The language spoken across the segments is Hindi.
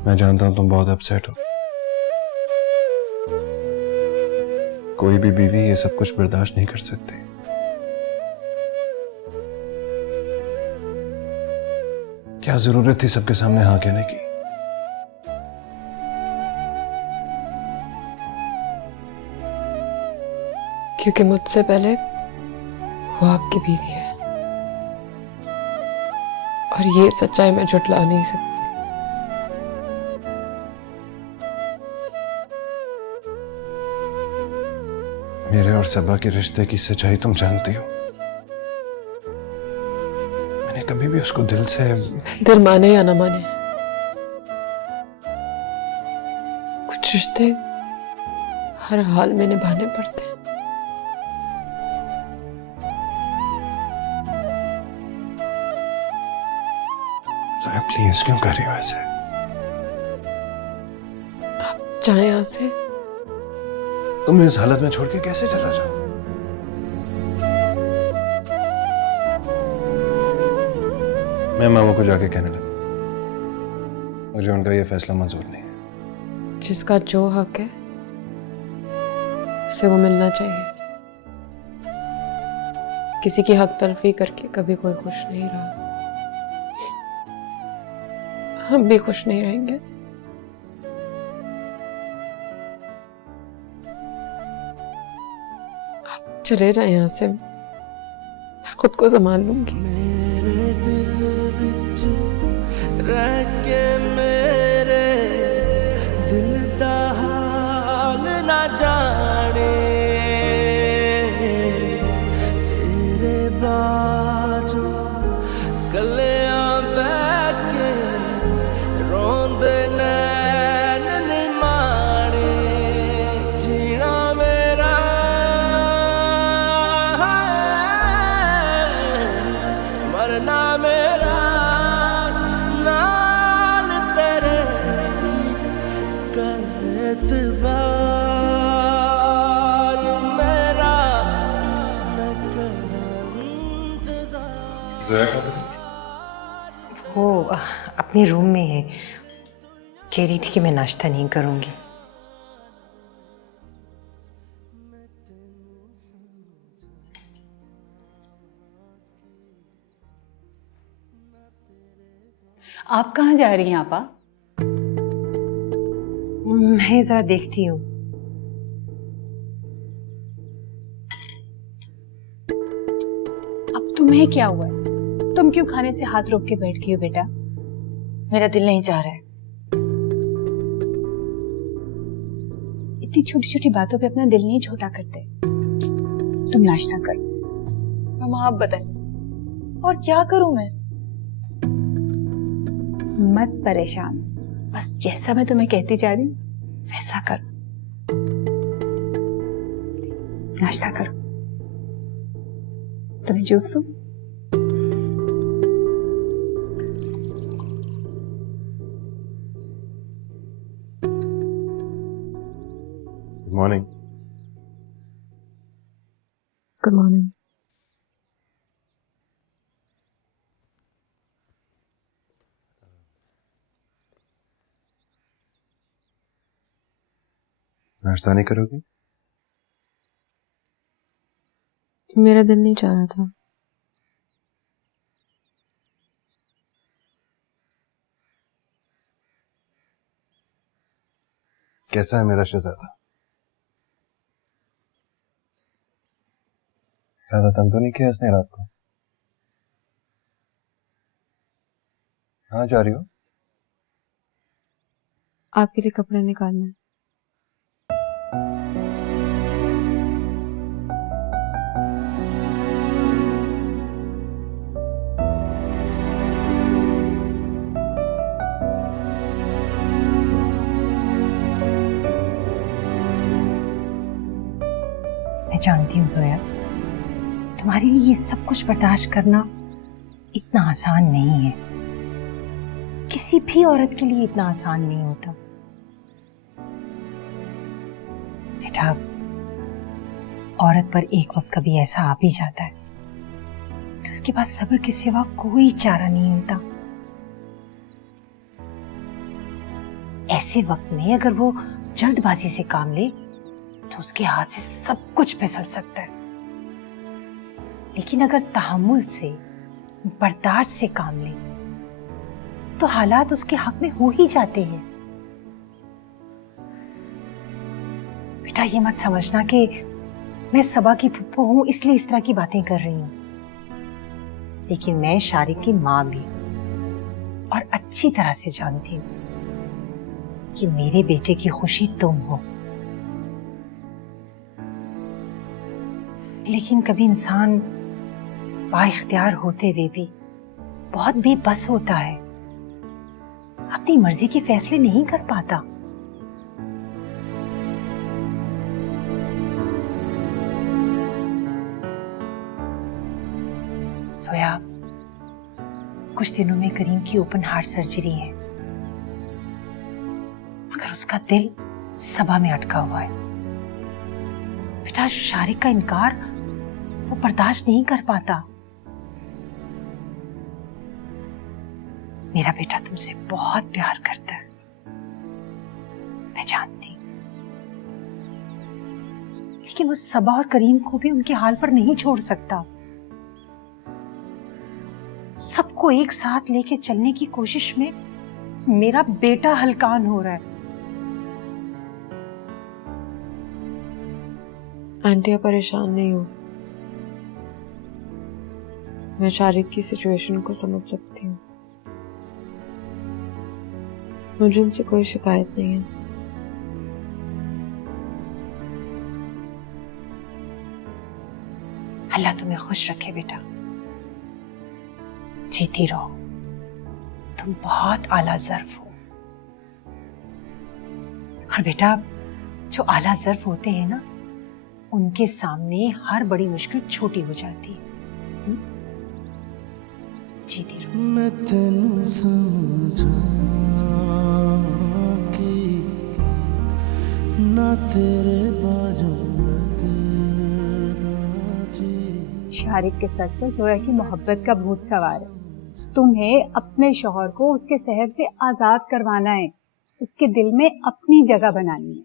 मैं जानता हूं तुम बहुत अपसेट हो। कोई भी बीवी ये सब कुछ बर्दाश्त नहीं कर सकती। क्या जरूरत थी सबके सामने हाँ कहने की? क्योंकि मुझसे पहले वो आपकी बीवी है और ये सच्चाई मैं झुठला नहीं सकती। मेरे और सबा के रिश्ते की सच्चाई तुम जानती हो। मैंने कभी भी उसको दिल से, दिल माने या ना माने, कुछ रिश्ते हर हाल में निभाने पड़ते हैं। प्लीज क्यों कर रही हो ऐसे? आप चाहे यहां से। तुम इस हालत में छोड़ के कैसे चला जाओ? मैं मामा को जाके कहने लगा, मुझे उनका ये फैसला मंजूर नहीं है। जिसका जो हक है उसे वो मिलना चाहिए। किसी की हक तलफी करके कभी कोई खुश नहीं रहा, हम भी खुश नहीं रहेंगे। आप चले जाए यहां से, मैं खुद को संभाल लूंगी। मेरे दिल विच रह के मेरे दिल दा हाल ना जाने, तेरे बाजू कलियां बैठ के रोंदे नैन नी माणे, जीना मेरा मरना मेरा, नाल तेरे कर एतबार मेरा, मैं करूं इंतजार। वो अपने रूम में है, कह रही थी कि मैं नाश्ता नहीं करूंगी। आप कहाँ जा रही हैं आपा? मैं जरा देखती हूँ। अब तुम्हें क्या हुआ है? तुम क्यों खाने से हाथ रोक के बैठ गई हो बेटा? मेरा दिल नहीं चाह रहा है। इतनी छोटी छोटी बातों पे अपना दिल नहीं छोटा करते। तुम नाश्ता करो। मामा आप बताएं, और क्या करूं मैं? मत परेशान, बस जैसा मैं तुम्हें कहती जा रही हूँ वैसा करो। नाश्ता करो। तुम्हें जूस दूं? Good morning. Good morning. नाश्ता नहीं करोगी? मेरा दिल नहीं चाह रहा था। कैसा है मेरा शहजादा? ज्यादा तंग तो नहीं किया इसने रात को? कहाँ जा रही हो? आपके लिए कपड़े निकालने। मैं जानती हूँ जोया, तुम्हारे लिए ये सब कुछ बर्दाश्त करना इतना आसान नहीं है। किसी भी औरत के लिए इतना आसान नहीं होता। बेटा, औरत पर एक वक्त कभी ऐसा आ भी जाता है कि उसके पास सब्र के सिवा कोई चारा नहीं होता। ऐसे वक्त में अगर वो जल्दबाजी से काम ले तो उसके हाथ से सब कुछ फिसल सकता है, लेकिन अगर तहम्मुल से, बर्दाश्त से काम ले तो हालात उसके हक में हो ही जाते हैं। बेटा ये मत समझना कि मैं सबा की फुप्पो हूं इसलिए इस तरह की बातें कर रही हूं, लेकिन मैं शारिक की मां भी हूं और अच्छी तरह से जानती हूं कि मेरे बेटे की खुशी तुम हो। लेकिन कभी इंसान बाइख्तियार होते हुए भी बहुत बेबस होता है, अपनी मर्जी के फैसले नहीं कर पाता। सोया, कुछ दिनों में करीम की ओपन हार्ट सर्जरी है, मगर उसका दिल सबा में अटका हुआ है। बेटा शारिक का इनकार वो बर्दाश्त नहीं कर पाता। मेरा बेटा तुमसे बहुत प्यार करता है, मैं जानती, लेकिन वो सबा और करीम को भी उनके हाल पर नहीं छोड़ सकता। सबको एक साथ लेके चलने की कोशिश में मेरा बेटा हलकान हो रहा है। आंटी आप परेशान नहीं हो, मैं शारिक की सिचुएशन को समझ सकती हूँ। मुझे उनसे कोई शिकायत नहीं है। अल्लाह तुम्हें खुश रखे बेटा, जीती रहो, तुम बहुत आला ज़र्फ हो। और बेटा जो आला ज़र्फ होते हैं ना, उनके सामने हर बड़ी मुश्किल छोटी हो जाती है। जीती रहो। मैं तेनू समझा कि ना तेरे बाजू लगदा जी। शारिक के सर पर जोया की मोहब्बत का भूत सवार है। तुम्हें अपने शौहर को उसके शहर से आजाद करवाना है, उसके दिल में अपनी जगह बनानी है।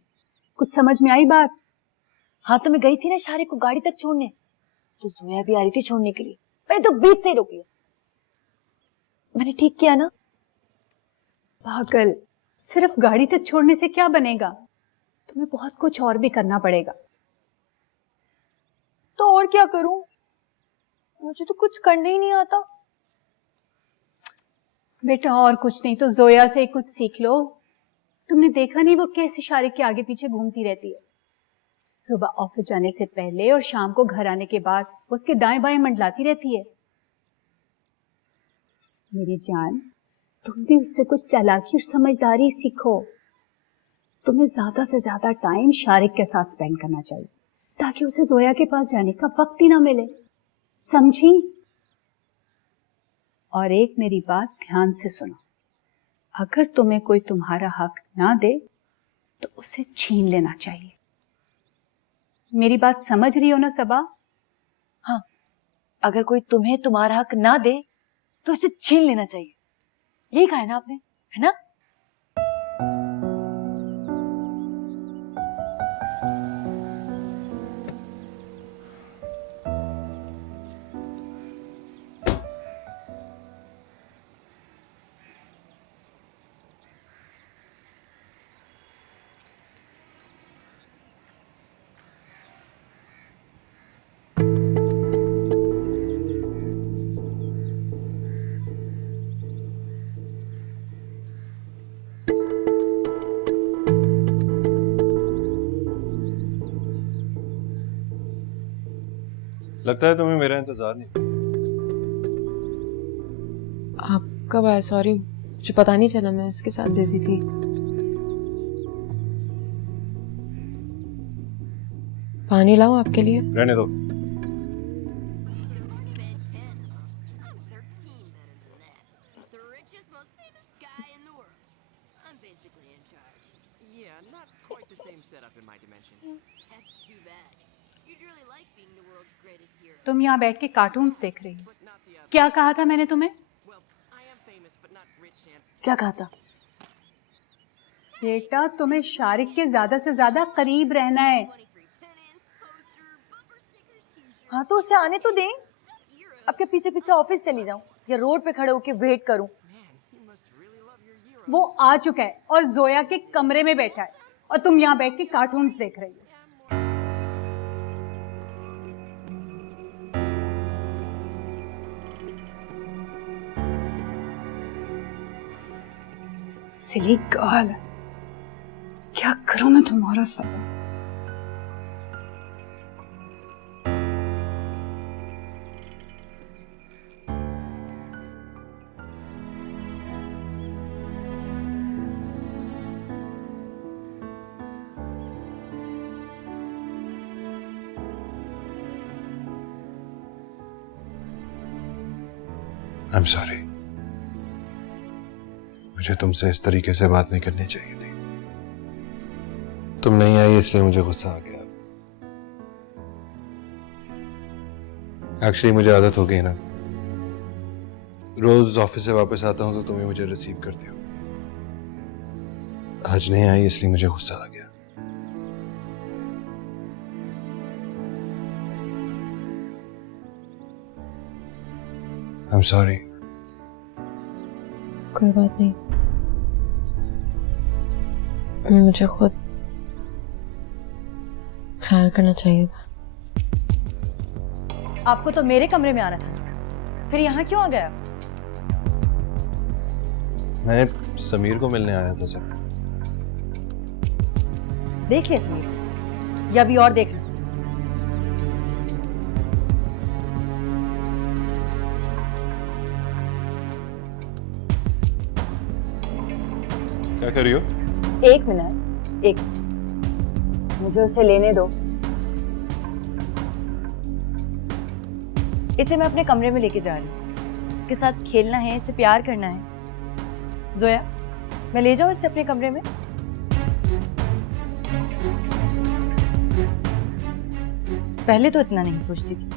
कुछ समझ में आई बात? हाँ तो मैं गई थी ना शारिक को गाड़ी तक छोड़ने, तो जोया भी आ रही थी छोड़ने के लिए, मैंने तो बीच से ही रोक लिया। मैंने ठीक किया ना? पागल, सिर्फ गाड़ी तक छोड़ने से क्या बनेगा? तुम्हें बहुत कुछ और भी करना पड़ेगा। तो और क्या करूं? मुझे तो कुछ करने ही नहीं आता। बेटा और कुछ नहीं तो जोया से कुछ सीख लो। तुमने देखा नहीं वो कैसे शारिक के आगे पीछे घूमती रहती है? सुबह ऑफिस जाने से पहले और शाम को घर आने के बाद उसके दाएं बाएं मंडलाती रहती है। मेरी जान, तुम भी उससे कुछ चालाकी और समझदारी सीखो। तुम्हें ज्यादा से ज्यादा टाइम शारिक के साथ स्पेंड करना चाहिए, ताकि उसे जोया के पास जाने का वक्त ही ना मिले, समझी? और एक मेरी बात ध्यान से सुनो, अगर तुम्हें कोई तुम्हारा हक ना दे तो उसे छीन लेना चाहिए। मेरी बात समझ रही हो ना सबा? हाँ, अगर कोई तुम्हें तुम्हारा हक ना दे तो उसे छीन लेना चाहिए, यही कहा है ना आपने, है ना? लगता है तुम्हें मेरा इंतजार नहीं। आप कब आए? सॉरी, मुझे पता नहीं चला, मैं इसके साथ बिजी थी। पानी लाऊं आपके लिए? रहने दो। तुम यहाँ बैठ के कार्टून्स देख रही हो। क्या कहा था मैंने तुम्हें? क्या कहा था? बेटा तुम्हें शारिक के ज्यादा से ज्यादा करीब रहना है। हाँ तो उसे आने तो दें। अब क्या पीछे पीछे ऑफिस चली जाऊं या रोड पे खड़े होके वेट करूं? वो आ चुका है और जोया के कमरे में बैठा है और तुम यहाँ बैठ के कार्टून्स देख रही हो। सिली गर्ल, क्या करूं मैं तुम्हारा सब? आई एम सॉरी, मुझे तुमसे इस तरीके से बात नहीं करनी चाहिए थी। तुम नहीं आई इसलिए मुझे गुस्सा आ गया। एक्चुअली मुझे आदत हो गई ना, रोज ऑफिस से वापस आता हूं तो तुम ही मुझे रिसीव करती हो। आज नहीं आई इसलिए मुझे गुस्सा आ गया। I am sorry. कोई बात नहीं, मुझे खुद ख्याल करना चाहिए था। आपको तो मेरे कमरे में आना था, फिर यहाँ क्यों आ गया? मैं समीर को मिलने आया था सर। देख लिया समीर, या अभी और देख लो? क्या कर रही हो? एक मिनट, एक मुझे उसे लेने दो। इसे मैं अपने कमरे में लेके जा रही हूँ। इसके साथ खेलना है, इसे प्यार करना है। जोया, मैं ले जाऊँ इसे अपने कमरे में? पहले तो इतना नहीं सोचती थी,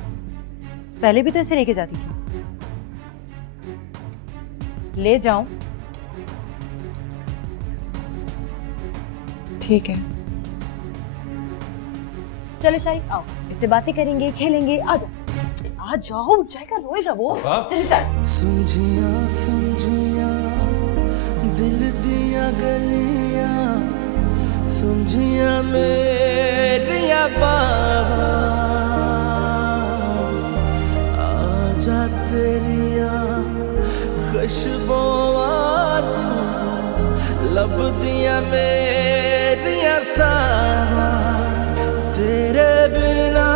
पहले भी तो इसे लेके जाती थी। ले जाऊं? ठीक है, चलो शारिक आओ, इससे बातें करेंगे, खेलेंगे। आ जाओ, आ जाओ, उठ जाएगा, रोएगा वो। चलिए सर। समझिया समझिया दिल दिया गलियां, समझिया मेरिया बाबा, आजा तेरिया खुशबुओं लब दिया मेरिया सावा, तेरे बिना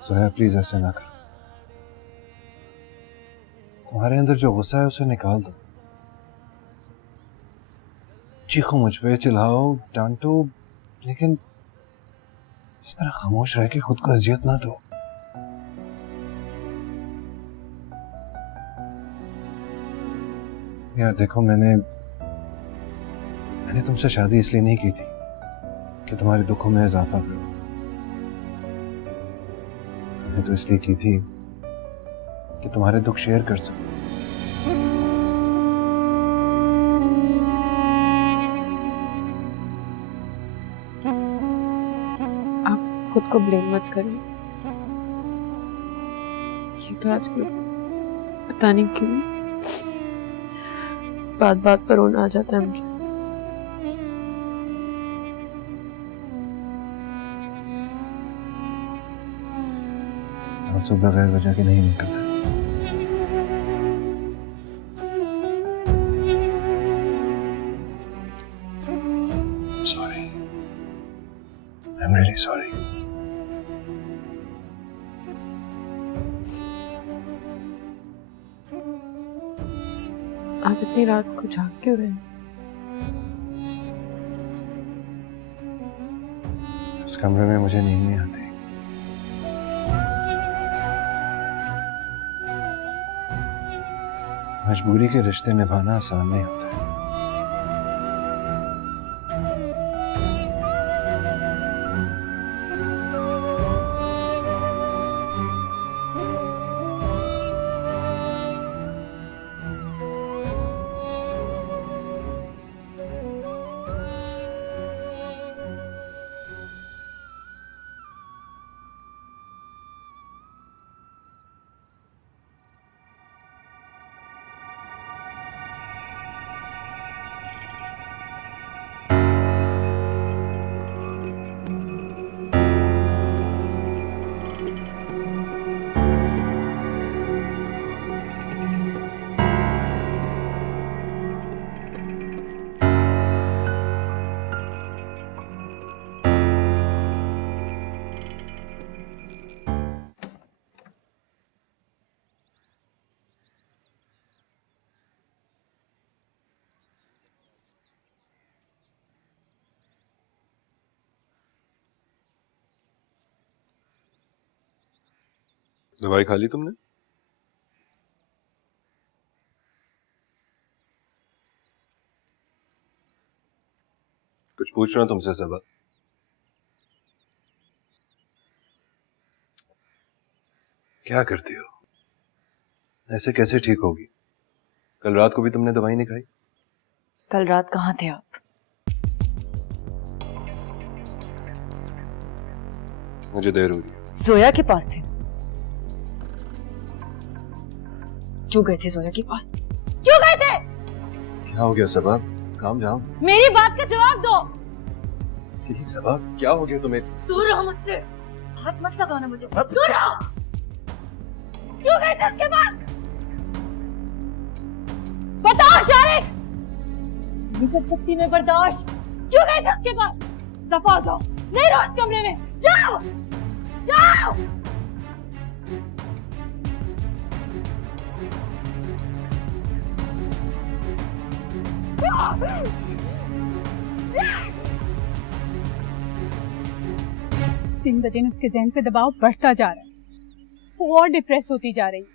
सोया प्लीज ऐसे ना करो। तुम्हारे अंदर जो गुस्सा है उसे निकाल दो। चीखो मुझ पे, चिल्लाओ, डांटो, लेकिन इस तरह खामोश रह के खुद को अजियत ना दो। यार देखो, मैंने तुमसे शादी इसलिए नहीं की थी कि तुम्हारे दुखों में इजाफा करो। मैंने तो इसलिए की थी कि तुम्हारे दुख शेयर कर सकूं। आप खुद को ब्लेम मत करिए। ये तो आजकल पता नहीं क्यों बात बात पर रोना आ जाता है मुझे। आंसू बगैर वजह के नहीं निकलते। Sorry. I'm really sorry. आप इतनी रात को जाग क्यों रहे हैं? उस कमरे में मुझे नींद नहीं आती। मजबूरी के रिश्ते निभाना आसान नहीं होता है। दवाई खा ली तुमने? कुछ पूछ रहा हूं तुमसे सबा। क्या करती हो? ऐसे कैसे ठीक होगी? कल रात को भी तुमने दवाई नहीं खाई? कल रात कहाँ थे आप? मुझे देर हो रही है। जोया के पास थे। क्यों गए थे जोया के पास? क्यों गए थे? क्या हो गया सबा? काम जाओ। मेरी बात का जवाब दो। प्लीज सबा, क्या हो गया तुम्हें? दूर रहो मुझसे। हाथ मत लगाना मुझे। दूर रहो। क्यों गए थे उसके पास? बताओ शारिक। नहीं कर सकती मैं बर्दाश्त। क्यों गए थे उसके पास? दफा हो जाओ। नहीं रहो इस कमरे में। जाओ। जाओ। दिन ब दिन उसके जहन पे दबाव बढ़ता जा रहा है, वो और डिप्रेस होती जा रही है।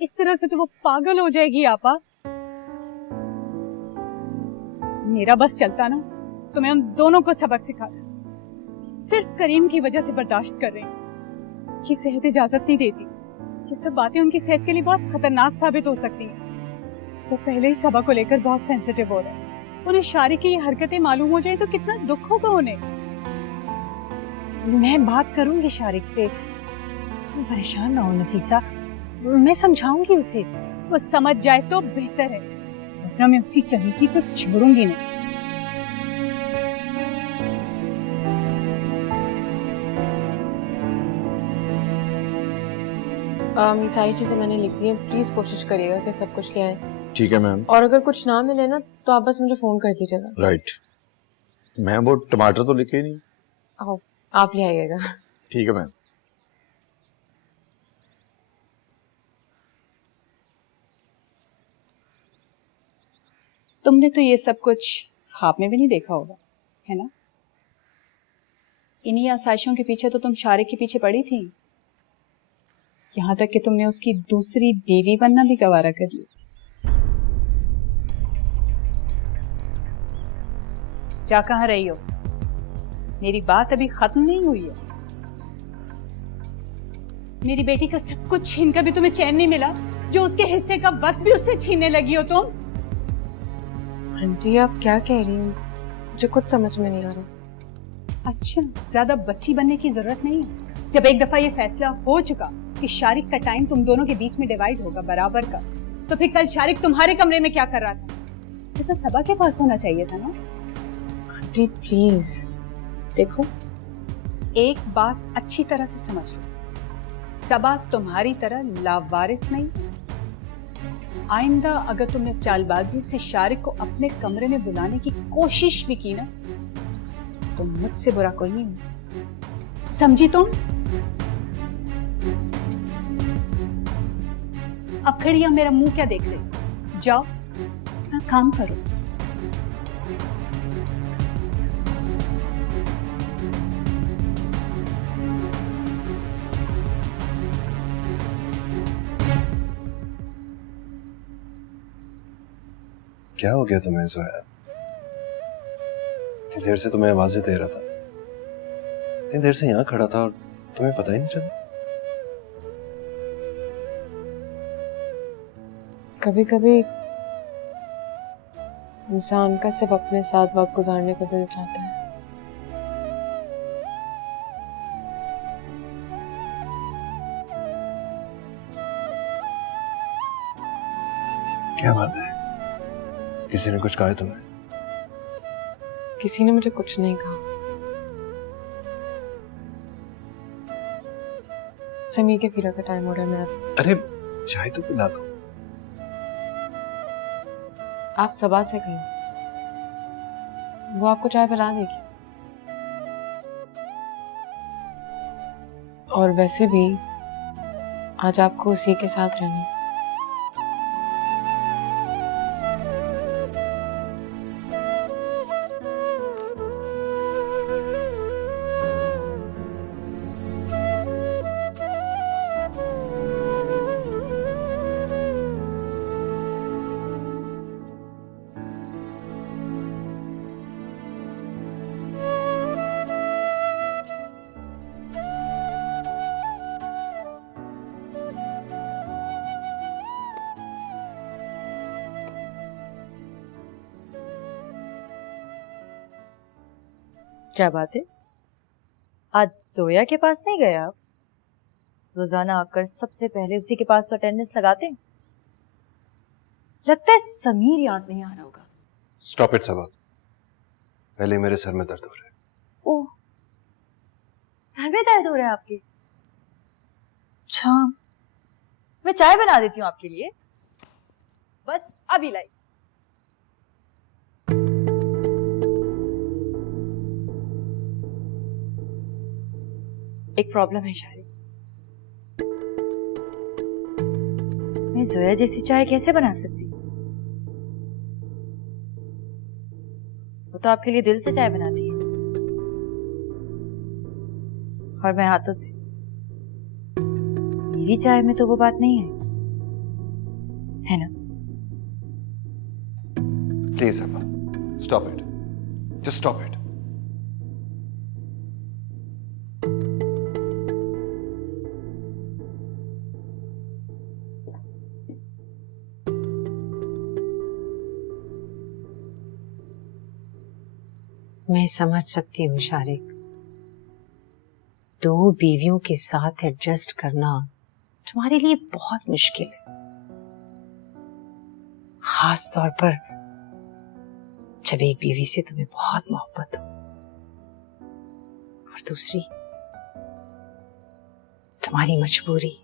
इस तरह से तो वो पागल हो जाएगी आपा। मेरा बस चलता ना तो मैं उन दोनों को सबक सिखाता। सिर्फ करीम की वजह से बर्दाश्त कर रही हूँ कि सेहत इजाजत नहीं देती। ये सब बातें उनकी सेहत के लिए बहुत खतरनाक साबित हो सकती हैं। वो पहले ही सबा को लेकर बहुत सेंसिटिव हो रहे हैं। उन्हें शारिक की ये हरकतें मालूम हो जाए तो कितना दुख होगा उन्हें। मैं बात करूंगी शारिक से, तुम परेशान ना हो नफीसा, मैं समझाऊंगी उसे। वो समझ जाए तो बेहतर है, वरना मैं उसकी चहेती तो छोड़ूंगी नहीं। ये सारी चीजें मैंने लिख दी हैं, प्लीज कोशिश करिएगा कि सब कुछ ले आए। ठीक है मैम। और अगर कुछ ना मिले ना तो आप बस मुझे फोन कर दीजिएगा। राइट मैम, वो टमाटर तो लिखे ही नहीं। आओ, आप ले आइएगा। ठीक है मैम। तुमने तो ये सब कुछ ख्वाब में भी नहीं देखा होगा, है ना? इन्हीं आसाइशों के पीछे तो तुम शारिक के पीछे पड़ी थी, यहाँ तक कि तुमने उसकी दूसरी बीवी बनना भी गवारा कर लिया। जा कहाँ रही हो? मेरी बात अभी खत्म नहीं हुई है। मेरी बेटी का सब कुछ छीन कर भी तुम्हें चैन नहीं मिला, जो उसके हिस्से का वक्त भी उससे छीनने लगी हो तुम। आंटी आप क्या कह रही हैं? मुझे कुछ समझ में नहीं आ रहा। अच्छा, ज्यादा बच्ची बनने की जरूरत नहीं है। जब एक दफा ये फैसला हो चुका कि शारिक का टाइम तुम दोनों के बीच में डिवाइड होगा बराबर का, तो फिर कल शारिक तुम्हारे कमरे में क्या कर रहा था? उसे तो सबा के पास होना चाहिए था ना। Aunty please. देखो, एक बात अच्छी तरह से समझ लो, सबा तुम्हारी तरह लावारिस नहीं। आइंदा अगर तुमने चालबाजी से शारिक को अपने कमरे में बुलाने की कोशिश भी की ना, तो मुझसे बुरा कोई नहीं होगा, समझी तुम? अब खड़िया मेरा मुंह क्या देख रहे हो? जाओ अपना काम करो। क्या हो गया तुम्हें जोया? इतनी देर से तुम्हें आवाजें दे रहा था, इतनी देर से यहाँ खड़ा था और तुम्हें पता ही नहीं चला? कभी कभी इंसान का सिर्फ अपने साथ वक्त गुजारने को दिल चाहता है। क्या बात है? किसी ने कुछ कहा है तुम्हें? किसी ने मुझे कुछ नहीं कहा। समीर के फिरा का टाइम हो रहा है। मैं अरे चाय तो पिला दो। आप सबा से कहीं, वो आपको चाय पिला देगी। और वैसे भी आज आपको उसी के साथ रहना है। क्या बात है, आज जोया के पास नहीं गए आप? रोजाना आकर सबसे पहले उसी के पास तो अटेंडेंस लगाते हैं। लगता है समीर याद नहीं आ रहा होगा। स्टॉप इट सबा, पहले मेरे सर में दर्द हो रहा है। ओह, सर में दर्द हो रहा है आपके? अच्छा, मैं चाय बना देती हूँ आपके लिए, बस अभी लाई। एक प्रॉब्लम है शारिक, मैं जोया जैसी चाय कैसे बना सकती? वो तो आपके लिए दिल से चाय बनाती है, और मैं हाथों से। मेरी चाय में तो वो बात नहीं है ना? Please Saba, stop it, just stop it. मैं समझ सकती हूँ शारिक, दो बीवियों के साथ एडजस्ट करना तुम्हारे लिए बहुत मुश्किल है, खास तौर पर जब एक बीवी से तुम्हें बहुत मोहब्बत हो और दूसरी तुम्हारी मजबूरी।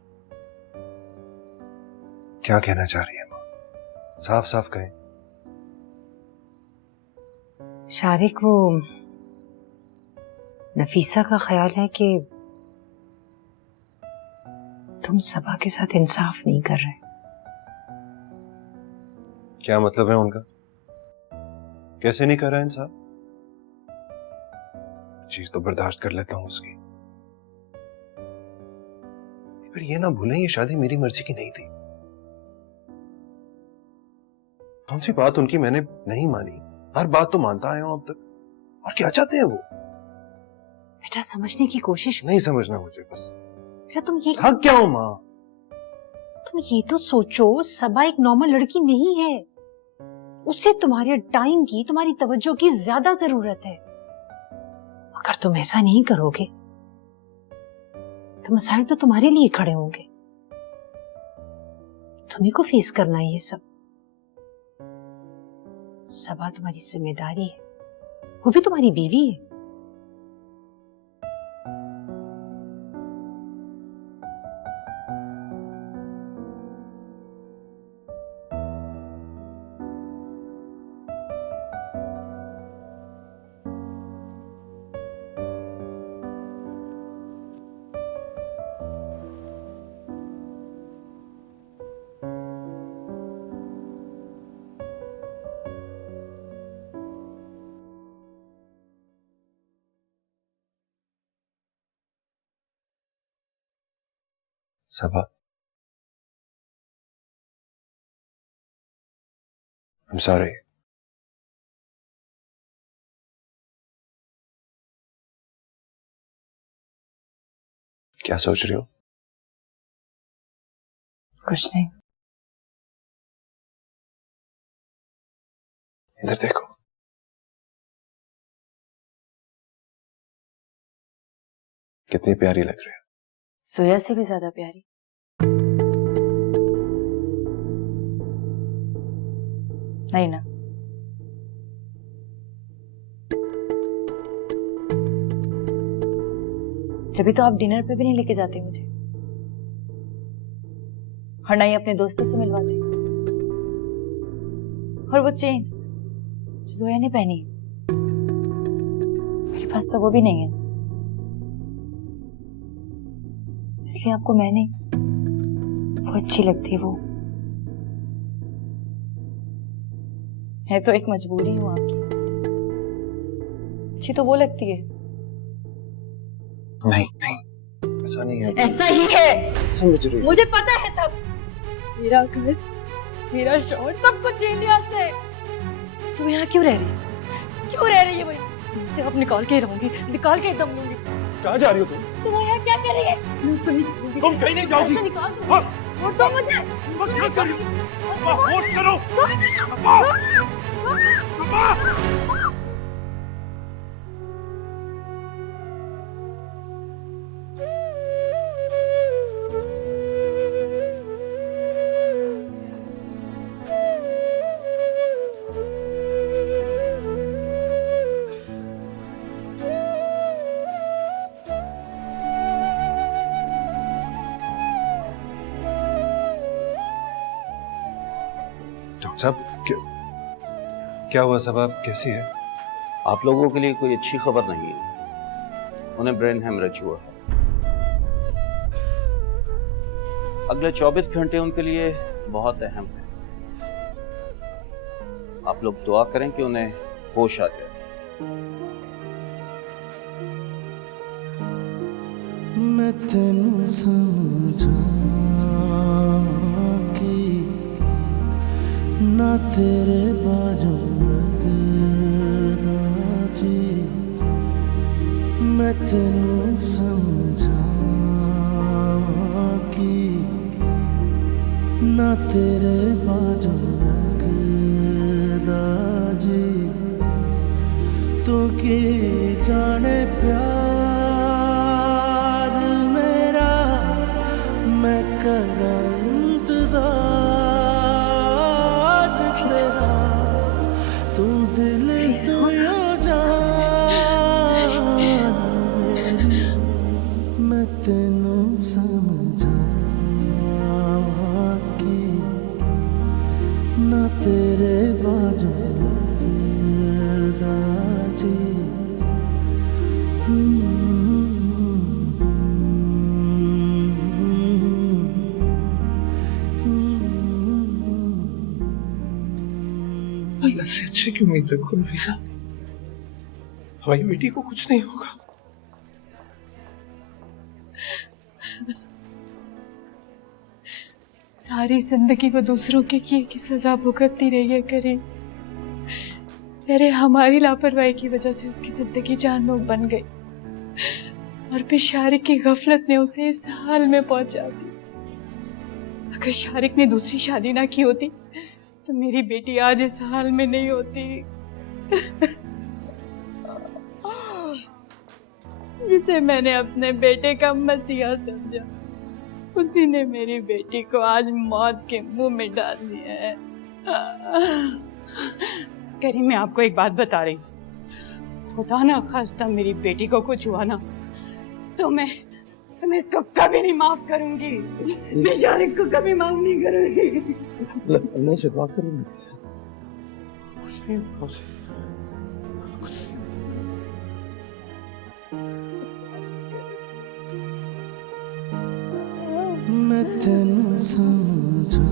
क्या कहना चाह रही है माँ? साफ साफ कहें। शारिक, वो नफीसा का ख्याल है कि तुम सबा के साथ इंसाफ नहीं कर रहे। क्या मतलब है उनका? कैसे नहीं कर रहा इंसाफ? चीज तो बर्दाश्त कर लेता हूं उसकी, पर ये ना भूलें ये शादी मेरी मर्जी की नहीं थी। कौन सी बात उनकी मैंने नहीं मानी? हर बात तो मानता आया हूं अब तक। और क्या चाहते हैं वो? बेटा समझने की कोशिश। नहीं समझना मुझे बस। बेटा तुम ये थक क्या हूं माँ? तुम ये तो सोचो, सबा एक नॉर्मल लड़की नहीं है, उसे तुम्हारे टाइम की, तुम्हारी तवज्जो की ज्यादा जरूरत है। अगर तुम ऐसा नहीं करोगे तो मसाइल तो तुम्हारे लिए खड़े होंगे। तुम्ही को फेस करना है ये सब। सबा तुम्हारी जिम्मेदारी है, वो भी तुम्हारी बीवी है। सबा, I'm sorry. क्या सोच रही हो? कुछ नहीं। इधर देखो। कितनी प्यारी लग रही है। सोया से भी ज्यादा प्यारी। नहीं ना? जब तो आप डिनर पे भी नहीं लेके जाते मुझे, और ना ही अपने दोस्तों से मिलवाते। और वो चेन जोया ने पहनी है, मेरे पास तो वो भी नहीं है, इसलिए आपको मैं नहीं, वो अच्छी लगती है। वो है तो एक मजबूरी हूं आपकी, अच्छी तो वो लगती है। नहीं नहीं, ऐसा नहीं है। ऐसा ही है, समझ रही हो? मुझे पता है सब। मेरा घर, मेरा शौहर, सब कुछ छीन लिया उसने। तू यहाँ क्यों रह रही है? क्यों रह रही है भाई? इसे अब निकाल के ही रहूंगी, निकाल के ही दम लूंगी। कहाँ जा रही हो तुम? तुम यहाँ क्या कर रही है? मैं उसको नहीं छोड़ूंगी। तुम कहीं नहीं जाओगी। ऐसे निकाल दूंगी। छोड़ दो मुझे। क्या कर रही हो? होश करो। साहब, क्या हुआ? सब आप कैसी है? आप लोगों के लिए कोई अच्छी खबर नहीं है, उन्हें ब्रेन हेमरेज हुआ है। अगले 24 घंटे उनके लिए बहुत अहम है। आप लोग दुआ करें कि उन्हें होश आ जाए। मैं तेनू समझा ना तेरे बाजू लगदा जी, मैं तेनू समझावा कि ना तेरे बाजू लगदा जी, तो की जाने प्यार मेरा मैं करा तू दिल तो यो जान मेरी, मैं तेनू समझावा कि ना तेरे बाजू लगदा जी। अल्लाह से अच्छे की उम्मीद रखो नफीसा, हमारी बेटी को कुछ नहीं होगा। सारी जिंदगी वो दूसरों के किए की सजा भुगतती रही है करीम। अरे हमारी लापरवाही की वजह से उसकी जिंदगी जहन्नुम बन गई, और फिर शारिक की गफलत ने उसे इस हाल में पहुंचा दी। अगर शारिक ने दूसरी शादी ना की होती तो मेरी बेटी आज इस हाल में नहीं होती। जिसे मैंने अपने बेटे का मसीहा समझा, उसी ने मेरी बेटी को आज मौत के मुंह में डाल दिया है। करीम, मैं आपको एक बात बता रही हूँ, खुदा ना खास्ता मेरी बेटी को कुछ हुआ ना तो मैं इसको कभी नहीं माफ करूंगी। मैं शारिक को कभी माफ नहीं करूंगी। अल्लाह से दुआ करो मेरे साथ। कुछ नहीं होगा। मैं तेनू समझा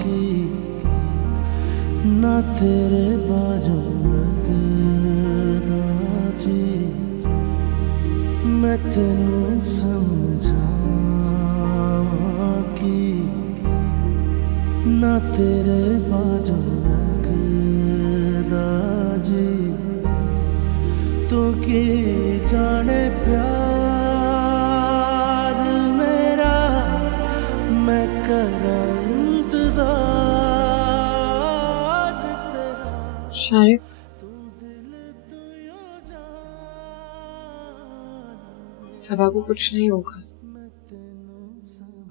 कि ना तेरे बाजू लगदा जी, मैं तेनू समझा कि ना तेरे बाजू लगदा जी, तू की जाने प्यार मेरा, मैं करां इंतजार तेरा। शारिक, सबा को कुछ नहीं होगा।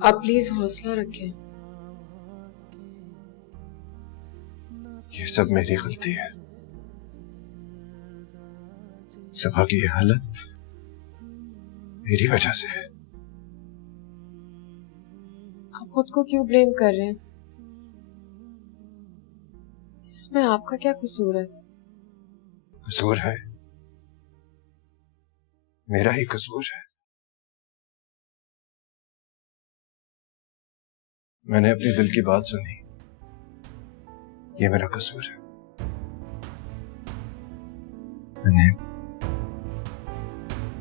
आप प्लीज हौसला रखें। ये सब मेरी गलती है। सबा की ये हालत मेरी वजह से है। आप खुद को क्यों ब्लेम कर रहे हैं? इसमें आपका क्या कसूर है? कसूर है, मेरा ही कसूर है। मैंने अपने दिल की बात सुनी, ये मेरा कसूर है।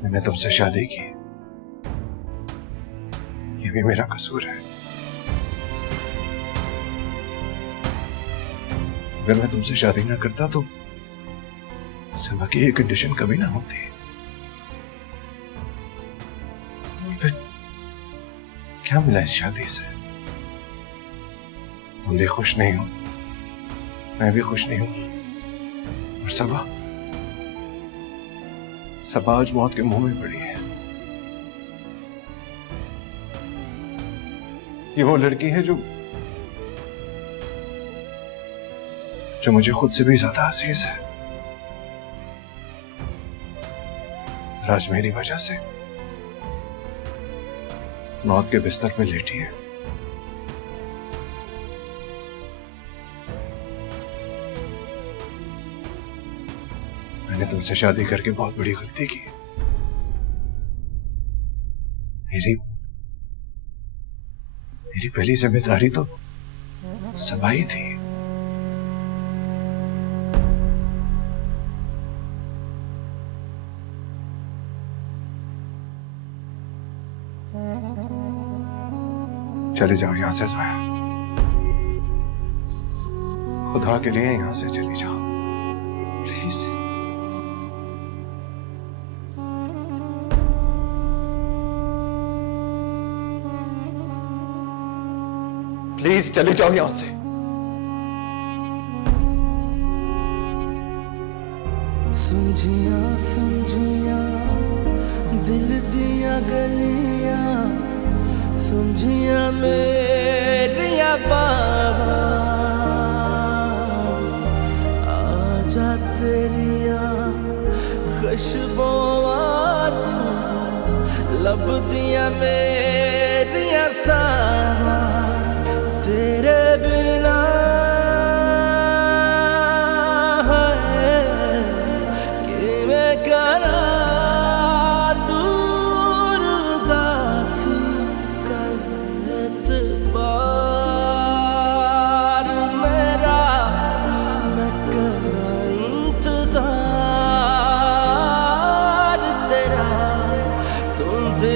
मैंने तुमसे शादी की, ये भी मेरा कसूर है। अगर मैं तुमसे शादी ना करता तो सबा की ये कंडीशन कभी ना होती। फिर क्या मिला इस शादी से? तुम भी खुश नहीं हो, मैं भी खुश नहीं हूं, और सबा आज मौत के मुंह में पड़ी है। ये वो लड़की है जो मुझे खुद से भी ज्यादा अजीज है। आज मेरी वजह से मौत के बिस्तर पे लेटी है। मैंने तुमसे शादी करके बहुत बड़ी गलती की। मेरी पहली जिम्मेदारी तो सबा ही थी। चले जाओ यहां से ज़ोया, खुदा के लिए यहां से चली जाओ प्लीज। प्लीज चले जाओ यहां से। समझिया समझिया दिल दिया गलियां, समझिया मेरिया बाबा, आजा तेरिया खुशबों लब दिया मेरिया सावा।